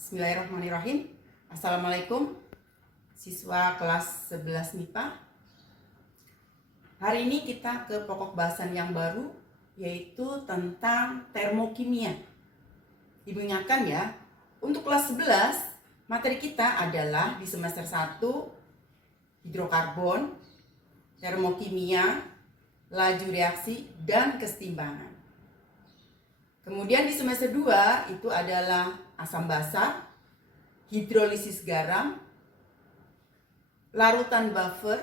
Bismillahirrahmanirrahim. Assalamualaikum siswa kelas 11 MIPA. Hari ini kita ke pokok bahasan yang baru, yaitu tentang termokimia. Ibu ingatkan ya, untuk kelas 11 materi kita adalah di semester 1 hidrokarbon, termokimia, laju reaksi, dan kesetimbangan. Kemudian di semester 2 itu adalah asam basa, hidrolisis garam, larutan buffer,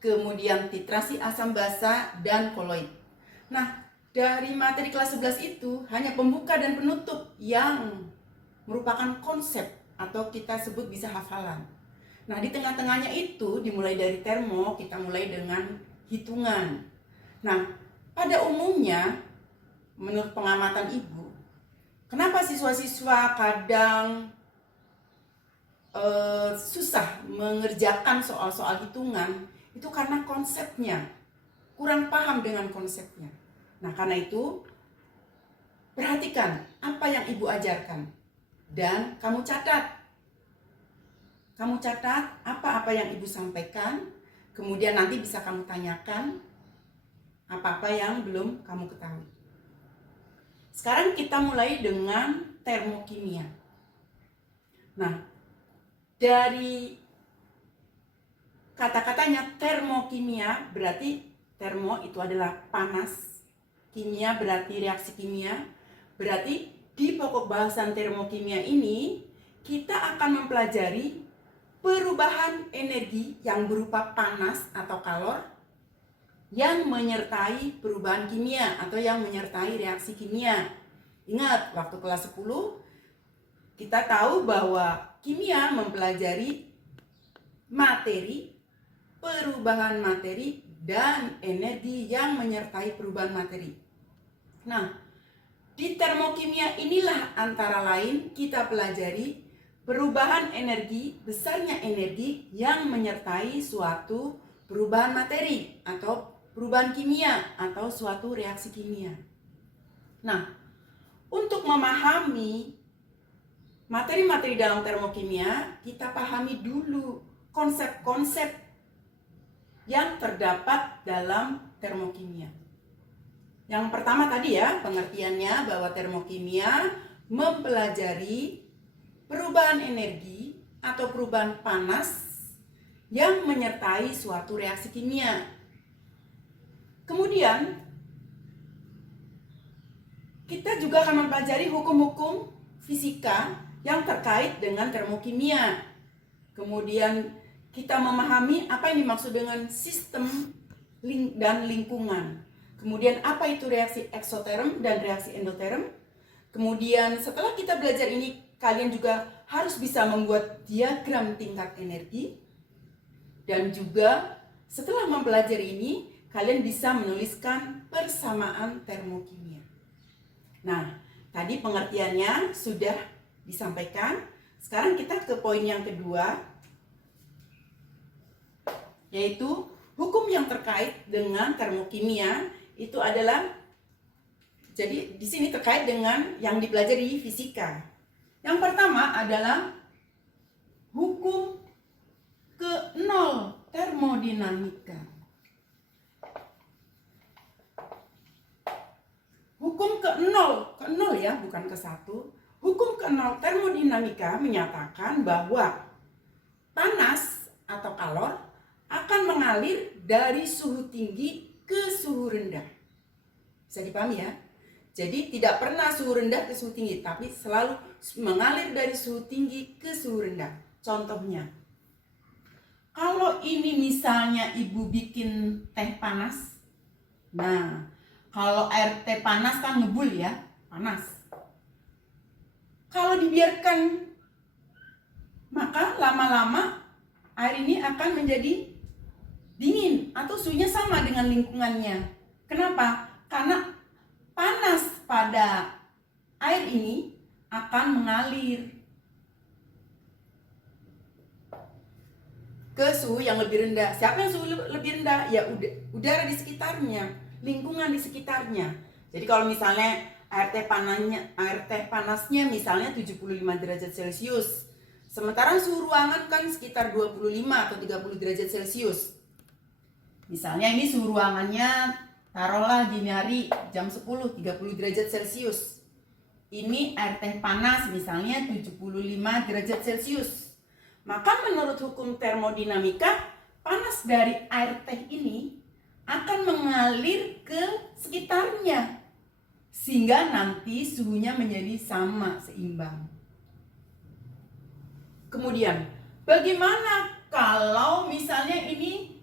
kemudian titrasi asam basa, dan koloid. Nah, dari materi kelas 11 itu hanya pembuka dan penutup yang merupakan konsep atau kita sebut bisa hafalan. Nah, di tengah-tengahnya itu dimulai dari termo, kita mulai dengan hitungan. Nah, pada umumnya menurut pengamatan ibu, kenapa siswa-siswa kadang susah mengerjakan soal-soal hitungan? Itu karena konsepnya, kurang paham dengan konsepnya. Nah, karena itu perhatikan apa yang ibu ajarkan dan kamu catat. Kamu catat apa-apa yang ibu sampaikan, kemudian nanti bisa kamu tanyakan apa-apa yang belum kamu ketahui. Sekarang kita mulai dengan termokimia. Nah, dari kata-katanya termokimia berarti termo itu adalah panas, kimia berarti reaksi kimia. Berarti di pokok bahasan termokimia ini kita akan mempelajari perubahan energi yang berupa panas atau kalor yang menyertai perubahan kimia atau yang menyertai reaksi kimia. Ingat, waktu kelas 10 kita tahu bahwa kimia mempelajari materi, perubahan materi, dan energi yang menyertai perubahan materi. Nah, di termokimia inilah antara lain kita pelajari perubahan energi, besarnya energi yang menyertai suatu perubahan materi atau perubahan kimia atau suatu reaksi kimia. Nah, untuk memahami materi-materi dalam termokimia, kita pahami dulu konsep-konsep yang terdapat dalam termokimia. Yang pertama tadi ya, pengertiannya bahwa termokimia mempelajari perubahan energi atau perubahan panas yang menyertai suatu reaksi kimia. Kemudian, kita juga akan mempelajari hukum-hukum fisika yang terkait dengan termokimia. Kemudian, kita memahami apa yang dimaksud dengan sistem dan lingkungan. Kemudian, apa itu reaksi eksoterm dan reaksi endoterm. Kemudian, setelah kita belajar ini, kalian juga harus bisa membuat diagram tingkat energi. Dan juga, setelah mempelajari ini, kalian bisa menuliskan persamaan termokimia. Nah, tadi pengertiannya sudah disampaikan. Sekarang kita ke poin yang kedua, yaitu hukum yang terkait dengan termokimia. Itu adalah, jadi di sini terkait dengan yang dipelajari fisika. Yang pertama adalah hukum ke-0 termodinamika. Hukum ke-0 ya, bukan ke-1. Hukum ke-0 termodinamika menyatakan bahwa panas atau kalor akan mengalir dari suhu tinggi ke suhu rendah. Bisa dipahami ya? Jadi tidak pernah suhu rendah ke suhu tinggi, tapi selalu mengalir dari suhu tinggi ke suhu rendah. Contohnya, kalau ini misalnya ibu bikin teh panas, nah kalau air teh panas kan ngebul ya, panas. Kalau dibiarkan, maka lama-lama air ini akan menjadi dingin atau suhunya sama dengan lingkungannya. Kenapa? Karena panas pada air ini akan mengalir ke suhu yang lebih rendah. Siapa yang suhu lebih rendah? Ya udara di sekitarnya, lingkungan di sekitarnya. Jadi kalau misalnya Air teh panasnya misalnya 75 derajat Celcius. Sementara suhu ruangan kan sekitar 25 atau 30 derajat Celcius. Misalnya ini suhu ruangannya taruhlah dini hari jam 10 30 derajat Celcius. Ini air teh panas misalnya 75 derajat Celcius. Maka menurut hukum termodinamika, panas dari air teh ini akan mengalir ke sekitarnya sehingga nanti suhunya menjadi sama, seimbang. Kemudian, bagaimana kalau misalnya ini,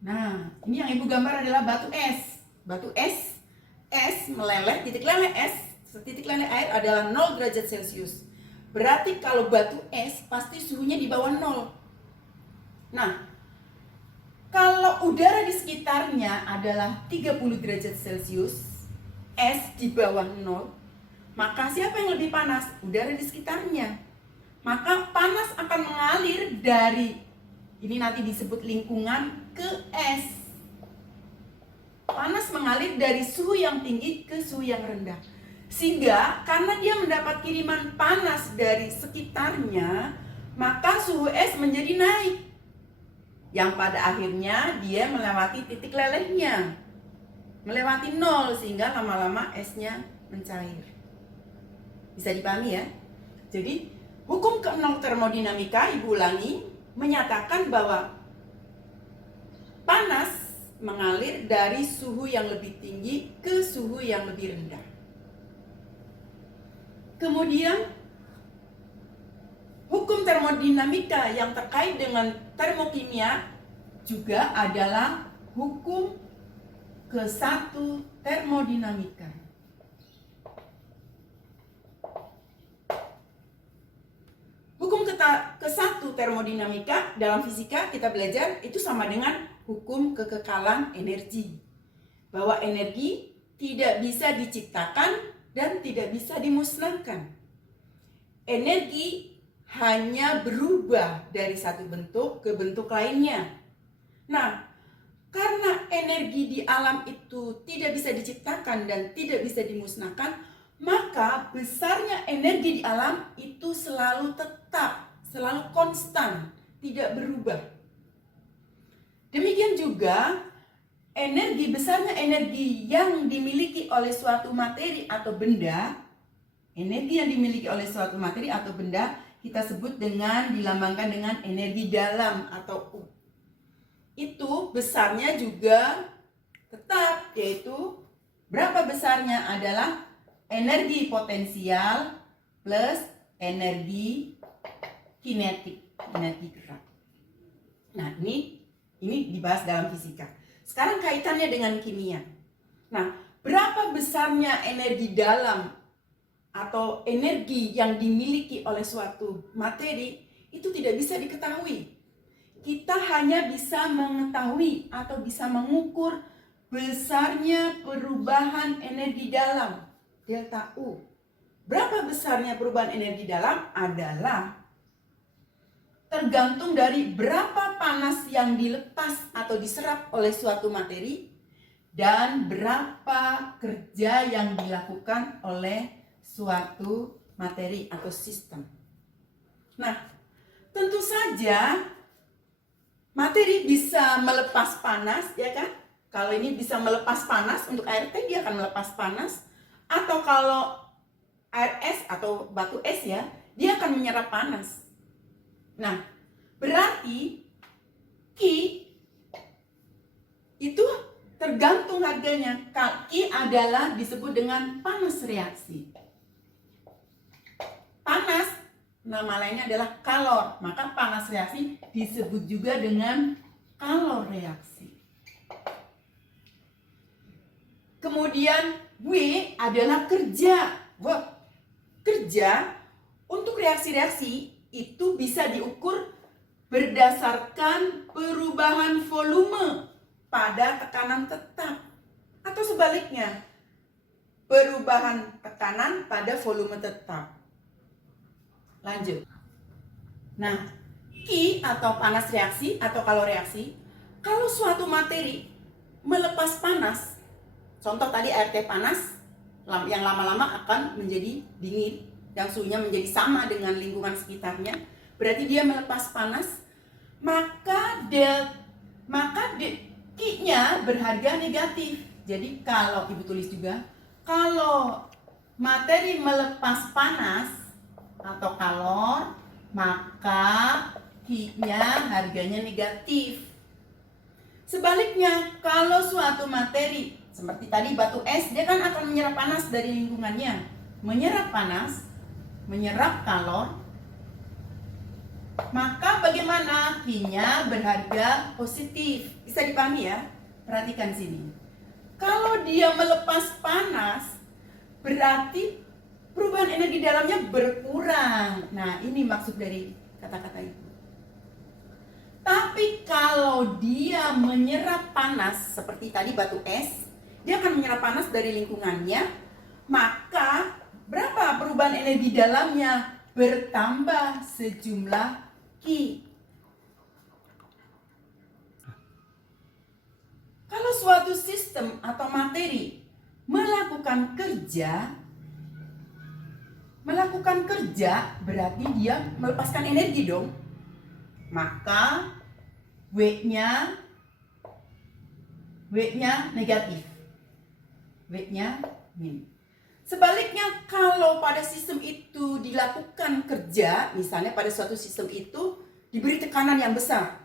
nah ini yang ibu gambar adalah batu es. Batu es meleleh, titik leleh air adalah 0 derajat Celcius. Berarti kalau batu es pasti suhunya di bawah 0. Nah, kalau udara di sekitarnya adalah 30 derajat Celcius, es di bawah 0, maka siapa yang lebih panas? Udara di sekitarnya. Maka panas akan mengalir dari, ini nanti disebut lingkungan, ke es. Panas mengalir dari suhu yang tinggi ke suhu yang rendah. Sehingga karena dia mendapat kiriman panas dari sekitarnya, maka suhu es menjadi naik. Yang pada akhirnya dia melewati titik lelehnya. Melewati 0 sehingga lama-lama esnya mencair. Bisa dipahami ya? Jadi hukum ke-0 termodinamika, ibu ulangi, menyatakan bahwa panas mengalir dari suhu yang lebih tinggi ke suhu yang lebih rendah. Kemudian, hukum termodinamika yang terkait dengan termokimia juga adalah hukum ke-1 termodinamika. Hukum ke-1 termodinamika dalam fisika kita belajar itu sama dengan hukum kekekalan energi. Bahwa energi tidak bisa diciptakan dan tidak bisa dimusnahkan. Energi hanya berubah dari satu bentuk ke bentuk lainnya. Nah, karena energi di alam itu tidak bisa diciptakan dan tidak bisa dimusnahkan, maka besarnya energi di alam itu selalu tetap, selalu konstan, tidak berubah. Demikian juga besarnya energi yang dimiliki oleh suatu materi atau benda, energi yang dimiliki oleh suatu materi atau benda kita sebut dengan, dilambangkan dengan energi dalam atau U. Itu besarnya juga tetap, yaitu berapa besarnya adalah energi potensial plus energi kinetik, energi gerak. Nah, ini dibahas dalam fisika. Sekarang kaitannya dengan kimia. Nah, berapa besarnya energi dalam atau energi yang dimiliki oleh suatu materi itu tidak bisa diketahui. Kita hanya bisa mengetahui atau bisa mengukur besarnya perubahan energi dalam, delta U. Berapa besarnya perubahan energi dalam adalah tergantung dari berapa panas yang dilepas atau diserap oleh suatu materi dan berapa kerja yang dilakukan oleh suatu materi atau sistem. Nah, tentu saja materi bisa melepas panas, ya kan? Kalau ini bisa melepas panas, untuk air teh dia akan melepas panas. Atau kalau air es atau batu es ya, dia akan menyerap panas. Nah, berarti Ki itu tergantung harganya. Ki adalah disebut dengan panas reaksi. Panas, nama lainnya adalah kalor. Maka panas reaksi disebut juga dengan kalor reaksi. Kemudian W adalah kerja. Kerja untuk reaksi-reaksi itu bisa diukur berdasarkan perubahan volume pada tekanan tetap. Atau sebaliknya, perubahan tekanan pada volume tetap. Lanjut. Nah, Ki atau panas reaksi atau kalor reaksi, kalau suatu materi melepas panas, contoh tadi air teh panas, yang lama-lama akan menjadi dingin, yang suhunya menjadi sama dengan lingkungan sekitarnya, berarti dia melepas panas, maka Q-nya berharga negatif. Jadi kalau ibu tulis juga, kalau materi melepas panas atau kalor, maka Q-nya harganya negatif. Sebaliknya, kalau suatu materi seperti tadi batu es, dia kan akan menyerap panas dari lingkungannya, menyerap panas, menyerap kalor, maka bagaimana? Q-nya berharga positif. Bisa dipahami ya? Perhatikan sini. Kalau dia melepas panas, berarti perubahan energi dalamnya berkurang. Nah, ini maksud dari kata-kata itu. Tapi kalau dia menyerap panas, seperti tadi batu es, dia akan menyerap panas dari lingkungannya, maka berapa perubahan energi dalamnya? Bertambah sejumlah Q. Kalau suatu sistem atau materi melakukan kerja berarti dia melepaskan energi dong. Maka W-nya negatif. W-nya min. Sebaliknya, kalau pada sistem itu dilakukan kerja, misalnya pada suatu sistem itu diberi tekanan yang besar,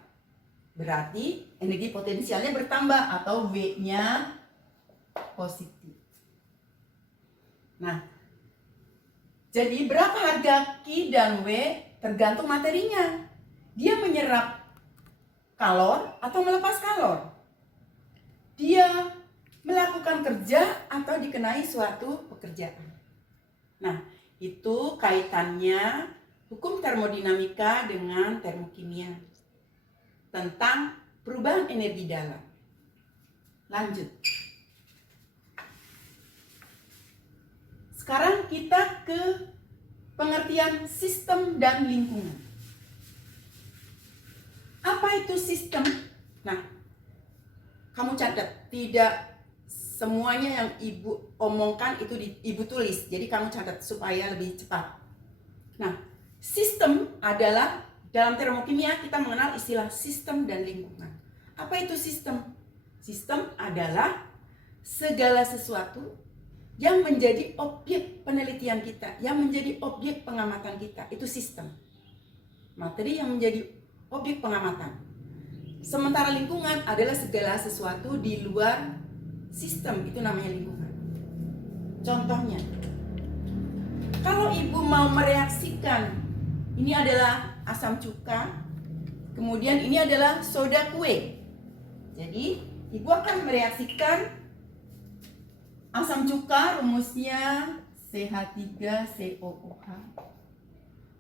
berarti energi potensialnya bertambah atau W-nya positif. Nah, jadi berapa harga Q dan W tergantung materinya. Dia menyerap kalor atau melepas kalor. Dia melakukan kerja atau dikenai suatu pekerjaan. Nah, itu kaitannya hukum termodinamika dengan termokimia tentang perubahan energi dalam. Lanjut. Sekarang kita ke pengertian sistem dan lingkungan. Apa itu sistem? Nah, kamu catat, tidak semuanya yang ibu omongkan itu ibu tulis. Jadi kamu catat supaya lebih cepat. Nah, sistem adalah, dalam termokimia kita mengenal istilah sistem dan lingkungan. Apa itu sistem? Sistem adalah segala sesuatu yang menjadi objek penelitian kita, yang menjadi objek pengamatan kita. Itu sistem. Materi yang menjadi objek pengamatan. Sementara lingkungan adalah segala sesuatu di luar sistem, itu namanya lingkungan. Contohnya, kalau ibu mau mereaksikan, ini adalah asam cuka, kemudian ini adalah soda kue. Jadi, ibu akan mereaksikan asam cuka, rumusnya CH3COOH.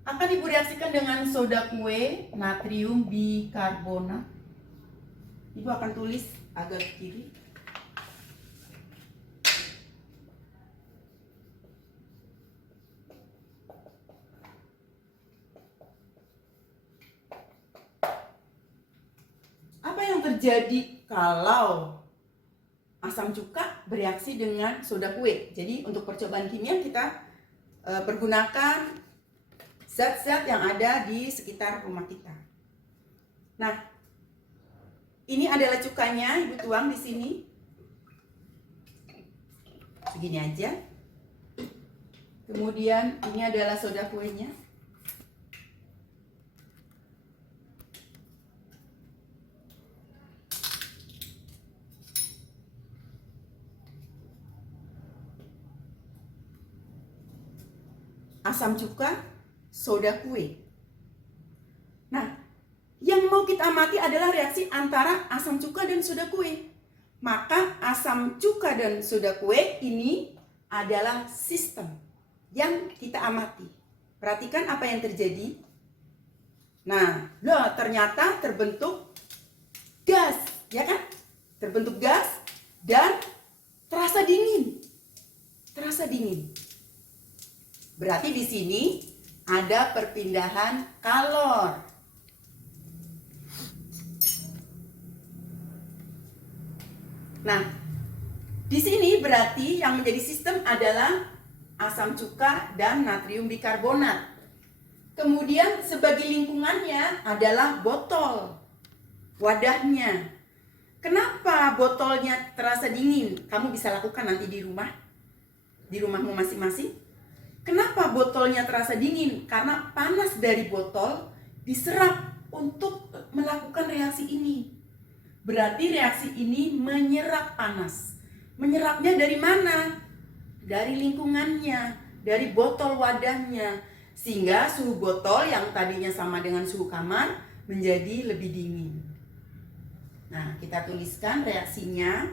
Akan ibu reaksikan dengan soda kue, natrium bikarbonat. Ibu akan tulis agak ke kiri. Apa yang terjadi kalau asam cuka bereaksi dengan soda kue? Jadi untuk percobaan kimia kita pergunakan zat-zat yang ada di sekitar rumah kita. Nah, ini adalah cukanya, ibu tuang di sini. Segini aja. Kemudian ini adalah soda kuenya. Asam cuka, soda kue. Nah, yang mau kita amati adalah reaksi antara asam cuka dan soda kue. Maka asam cuka dan soda kue ini adalah sistem yang kita amati. Perhatikan apa yang terjadi. Nah, loh, ternyata terbentuk gas, ya kan? Terbentuk gas dan terasa dingin. Terasa dingin. Berarti di sini ada perpindahan kalor. Nah, Di sini berarti yang menjadi sistem adalah asam cuka dan natrium bikarbonat. Kemudian sebagai lingkungannya adalah botol, wadahnya. Kenapa botolnya terasa dingin? Kamu bisa lakukan nanti di rumahmu masing-masing. Kenapa botolnya terasa dingin? Karena panas dari botol diserap untuk melakukan reaksi ini. Berarti reaksi ini menyerap panas. Menyerapnya dari mana? Dari lingkungannya, dari botol wadahnya. Sehingga suhu botol yang tadinya sama dengan suhu kamar menjadi lebih dingin. Nah, kita tuliskan reaksinya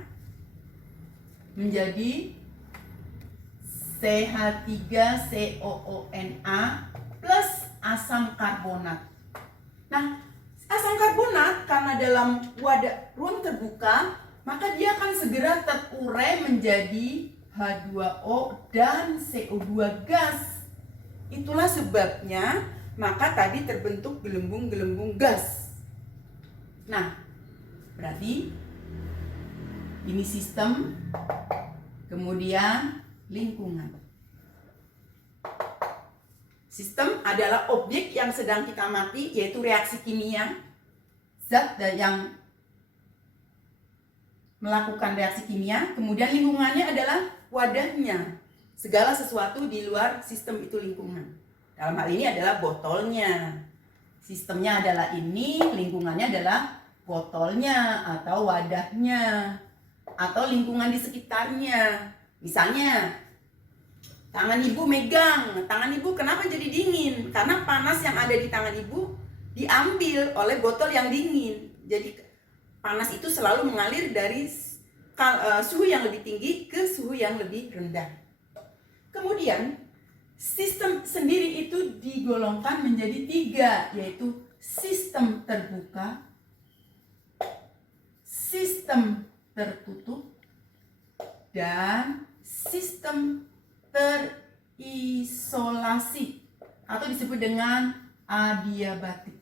menjadi CH3COONA plus asam karbonat. Nah, asam karbonat karena dalam ruang terbuka, maka dia akan segera terurai menjadi H2O dan CO2 gas. Itulah sebabnya maka tadi terbentuk gelembung-gelembung gas. Nah, berarti ini sistem, kemudian lingkungan. Sistem adalah objek yang sedang kita amati, yaitu reaksi kimia, zat yang melakukan reaksi kimia. Kemudian lingkungannya adalah wadahnya, segala sesuatu di luar sistem itu lingkungan. Dalam hal ini adalah botolnya. Sistemnya adalah ini, lingkungannya adalah botolnya atau wadahnya atau lingkungan di sekitarnya. Misalnya tangan ibu megang, tangan ibu kenapa jadi dingin? Karena panas yang ada di tangan ibu diambil oleh botol yang dingin. Jadi panas itu selalu mengalir dari suhu yang lebih tinggi ke suhu yang lebih rendah. Kemudian sistem sendiri itu digolongkan menjadi 3, yaitu sistem terbuka, sistem tertutup, dan sistem terisolasi atau disebut dengan adiabatik.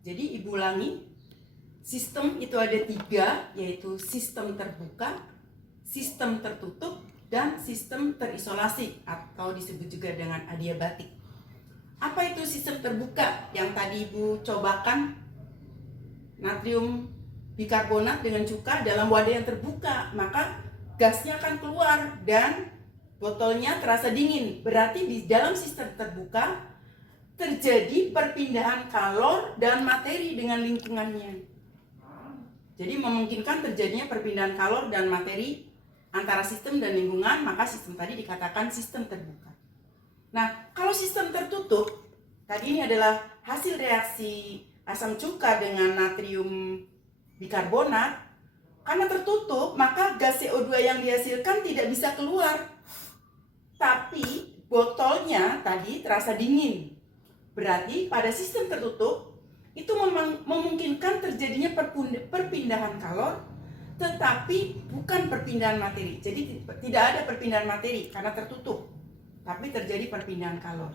Jadi ibu ulangi, sistem itu ada 3, yaitu sistem terbuka, sistem tertutup, dan sistem terisolasi atau disebut juga dengan adiabatik. Apa itu sistem terbuka? Yang tadi ibu cobakan natrium bikarbonat dengan cuka dalam wadah yang terbuka, maka gasnya akan keluar dan botolnya terasa dingin. Berarti di dalam sistem terbuka terjadi perpindahan kalor dan materi dengan lingkungannya. Jadi memungkinkan terjadinya perpindahan kalor dan materi antara sistem dan lingkungan, maka sistem tadi dikatakan sistem terbuka. Nah, kalau sistem tertutup, tadi ini adalah hasil reaksi asam cuka dengan natrium bikarbonat. Karena tertutup, maka gas CO2 yang dihasilkan tidak bisa keluar. Tapi botolnya tadi terasa dingin. Berarti pada sistem tertutup itu memungkinkan terjadinya perpindahan kalor, tetapi bukan perpindahan materi. Jadi tidak ada perpindahan materi karena tertutup, tapi terjadi perpindahan kalor.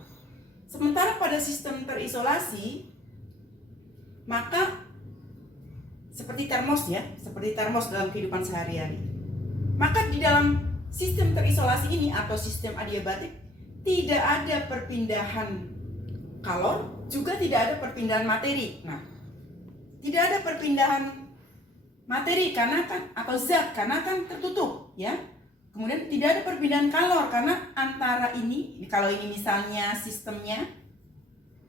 Sementara pada sistem terisolasi, maka seperti termos ya, seperti termos dalam kehidupan sehari-hari. Maka di dalam sistem terisolasi ini atau sistem adiabatik tidak ada perpindahan kalor, juga tidak ada perpindahan materi. Nah, tidak ada perpindahan materi karena kan atau zat karena kan tertutup ya. Kemudian tidak ada perpindahan kalor karena antara ini, kalau ini misalnya sistemnya,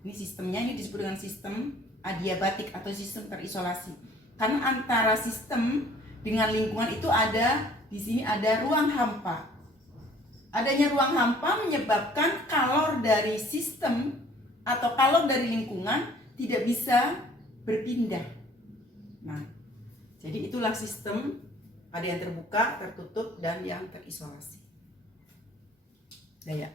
ini disebut dengan sistem adiabatik atau sistem terisolasi. Karena antara sistem dengan lingkungan itu di sini ada ruang hampa. Adanya ruang hampa menyebabkan kalor dari sistem atau kalor dari lingkungan tidak bisa berpindah. Nah, jadi itulah sistem, ada yang terbuka, tertutup, dan yang terisolasi. Ya.